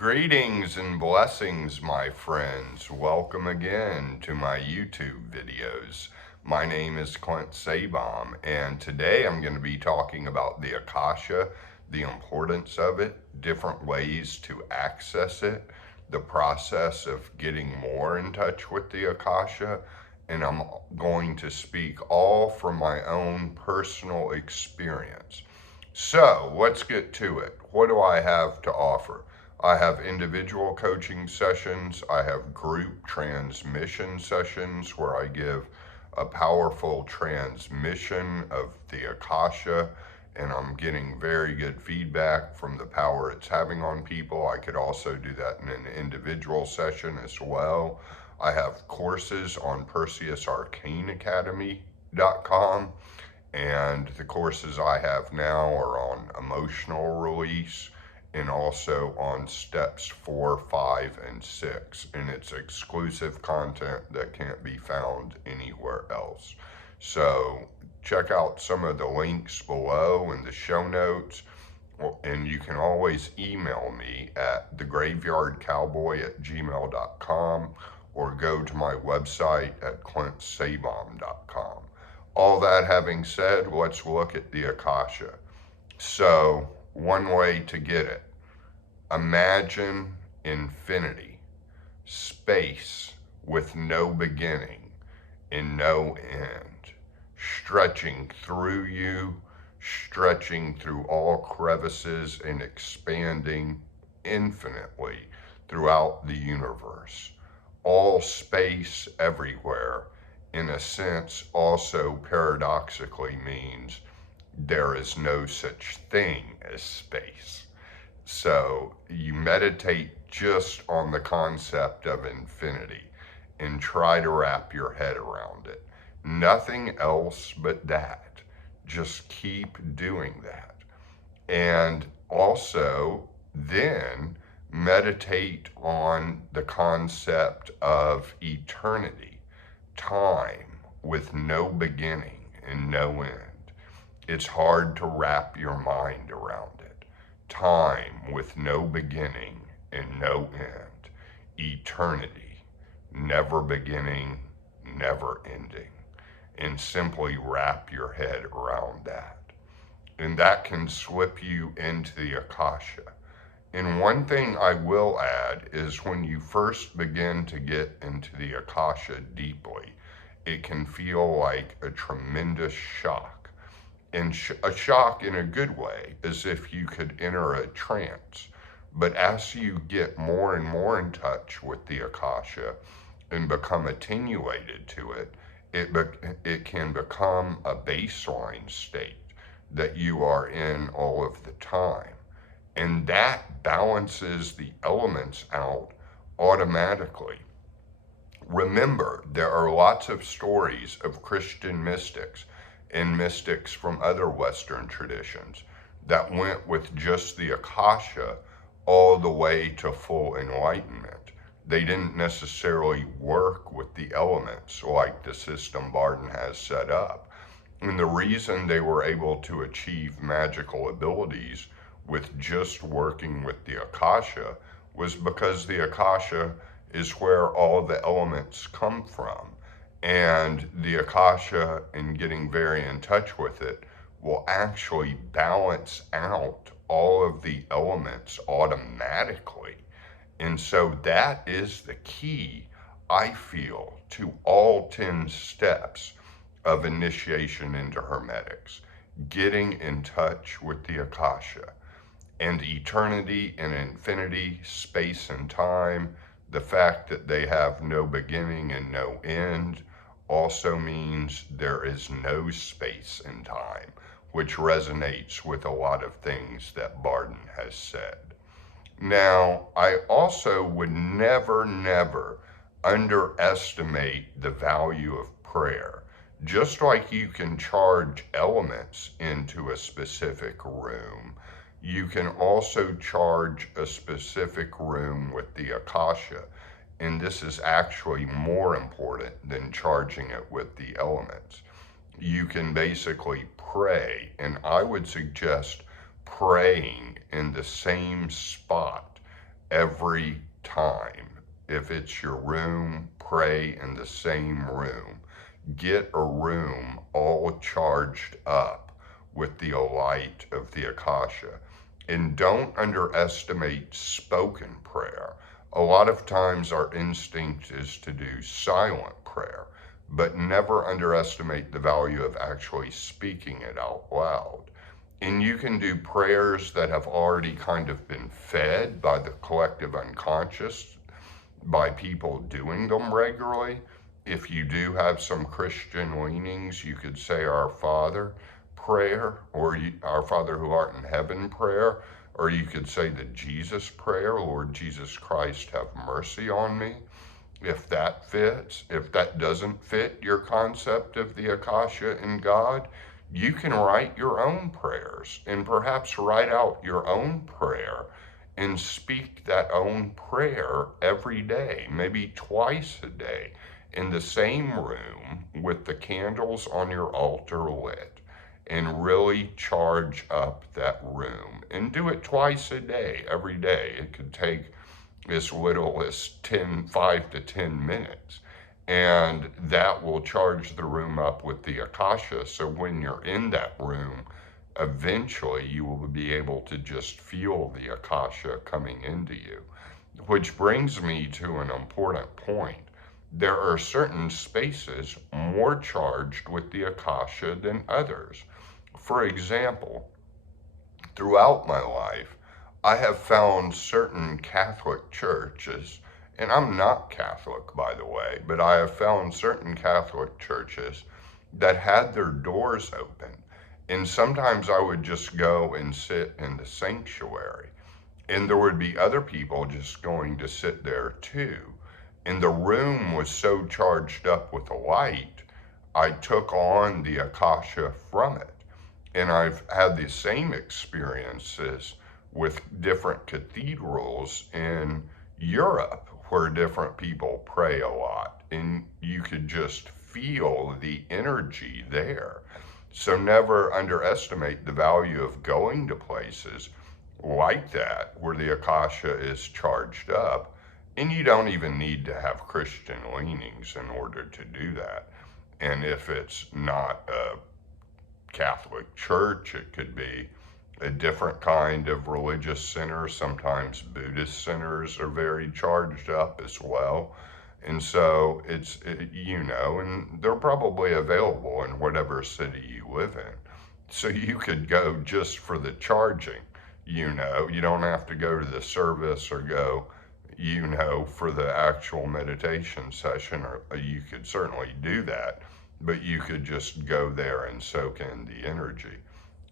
Greetings and blessings, my friends. Welcome again to my YouTube videos. My name is Clint Sabom, and today I'm going to be talking about the Akasha, the importance of it, different ways to access it, the process of getting more in touch with the Akasha, and I'm going to speak all from my own personal experience. So let's get to it. What do I have to offer? I have individual coaching sessions. I have group transmission sessions where I give a powerful transmission of the Akasha, and I'm getting very good feedback from the power it's having on people. I could also do that in an individual session as well. I have courses on PerseusArcaneAcademy.com, and the courses I have now are on emotional release and also on steps 4, 5, and 6. And it's exclusive content that can't be found anywhere else. So check out some of the links below in the show notes. And you can always email me at thegraveyardcowboy@gmail.com or go to my website at clintsabom.com. All that having said, let's look at the Akasha. So, one way to get it. Imagine infinity, space with no beginning and no end, stretching through you, stretching through all crevices and expanding infinitely throughout the universe. All space everywhere, in a sense, also paradoxically means there is no such thing as space. So you meditate just on the concept of infinity and try to wrap your head around it. Nothing else but that. Just keep doing that. And also then meditate on the concept of eternity, time with no beginning and no end. It's hard to wrap your mind around it. Time with no beginning and no end. Eternity, never beginning, never ending. And simply wrap your head around that. And that can slip you into the Akasha. And one thing I will add is when you first begin to get into the Akasha deeply, it can feel like a tremendous shock. And a shock in a good way, as if you could enter a trance. But as you get more and more in touch with the Akasha and become attenuated to it, it can become a baseline state that you are in all of the time. And that balances the elements out automatically. Remember, there are lots of stories of Christian mystics and mystics from other Western traditions that went with just the Akasha all the way to full enlightenment. They didn't necessarily work with the elements like the system Barden has set up. And the reason they were able to achieve magical abilities with just working with the Akasha was because the Akasha is where all the elements come from. And the Akasha, in getting very in touch with it, will actually balance out all of the elements automatically. And so that is the key, I feel, to all 10 steps of initiation into Hermetics. Getting in touch with the Akasha. And eternity and infinity, space and time, the fact that they have no beginning and no end, also means there is no space and time, which resonates with a lot of things that Barden has said. Now, I also would never underestimate the value of prayer. Just like you can charge elements into a specific room, you can also charge a specific room with the Akasha. And this is actually more important than charging it with the elements. You can basically pray, and I would suggest praying in the same spot every time. If it's your room, pray in the same room. Get a room all charged up with the light of the Akasha. And don't underestimate spoken prayer. A lot of times our instinct is to do silent prayer, but never underestimate the value of actually speaking it out loud. And you can do prayers that have already kind of been fed by the collective unconscious by people doing them regularly. If you do have some Christian leanings, you could say Our Father prayer, or Our Father who art in heaven prayer, or you could say the Jesus prayer, Lord Jesus Christ, have mercy on me. If that fits. If that doesn't fit your concept of the Akasha and God, you can write your own prayers and perhaps write out your own prayer and speak that own prayer every day, maybe twice a day, in the same room with the candles on your altar lit, and really charge up that room. And do it twice a day, every day. It could take as little as 5 to 10 minutes. And that will charge the room up with the Akasha. So when you're in that room, eventually you will be able to just feel the Akasha coming into you. Which brings me to an important point. There are certain spaces more charged with the Akasha than others. For example, throughout my life, I have found certain Catholic churches, and I'm not Catholic, by the way, but I have found certain Catholic churches that had their doors open. And sometimes I would just go and sit in the sanctuary, and there would be other people just going to sit there too. And the room was so charged up with a light, I took on the Akasha from it. And I've had the same experiences with different cathedrals in Europe where different people pray a lot, and you could just feel the energy there. So never underestimate the value of going to places like that where the Akasha is charged up. And you don't even need to have Christian leanings in order to do that. And if it's not a Catholic Church, it could be a different kind of religious center. Sometimes Buddhist centers are very charged up as well. And so and they're probably available in whatever city you live in. So you could go just for the charging, you don't have to go to the service or go, for the actual meditation session, or you could certainly do that, but you could just go there and soak in the energy.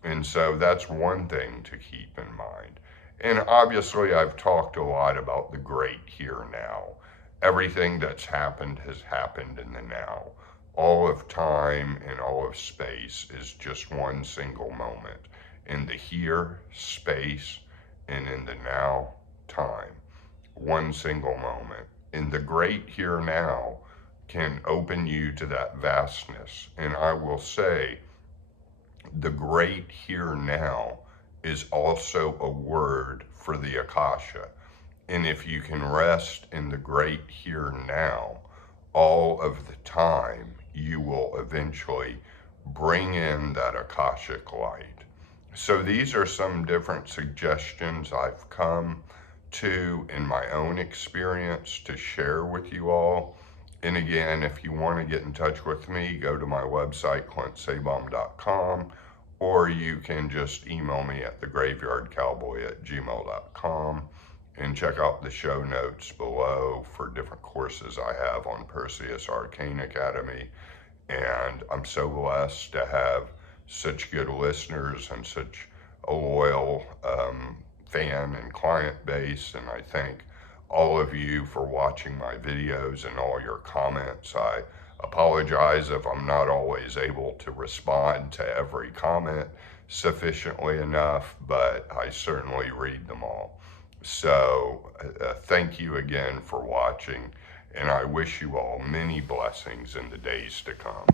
And so that's one thing to keep in mind. And obviously, I've talked a lot about the great here now. Everything that's happened has happened in the now. All of time and all of space is just one single moment. In the here, space, and in the now, time. One single moment. In the great here now can open you to that vastness. And I will say, the great here now is also a word for the Akasha. And if you can rest in the great here now, all of the time, you will eventually bring in that Akashic light. So these are some different suggestions I've come to in my own experience to share with you all. And again, if you want to get in touch with me, go to my website, clintsaybom.com, or you can just email me at thegraveyardcowboy@gmail.com, and check out the show notes below for different courses I have on Perseus Arcane Academy. And I'm so blessed to have such good listeners and such a loyal fan and client base. And I thank all of you for watching my videos and all your comments. I apologize if I'm not always able to respond to every comment sufficiently enough, but I certainly read them all. So thank you again for watching, and I wish you all many blessings in the days to come.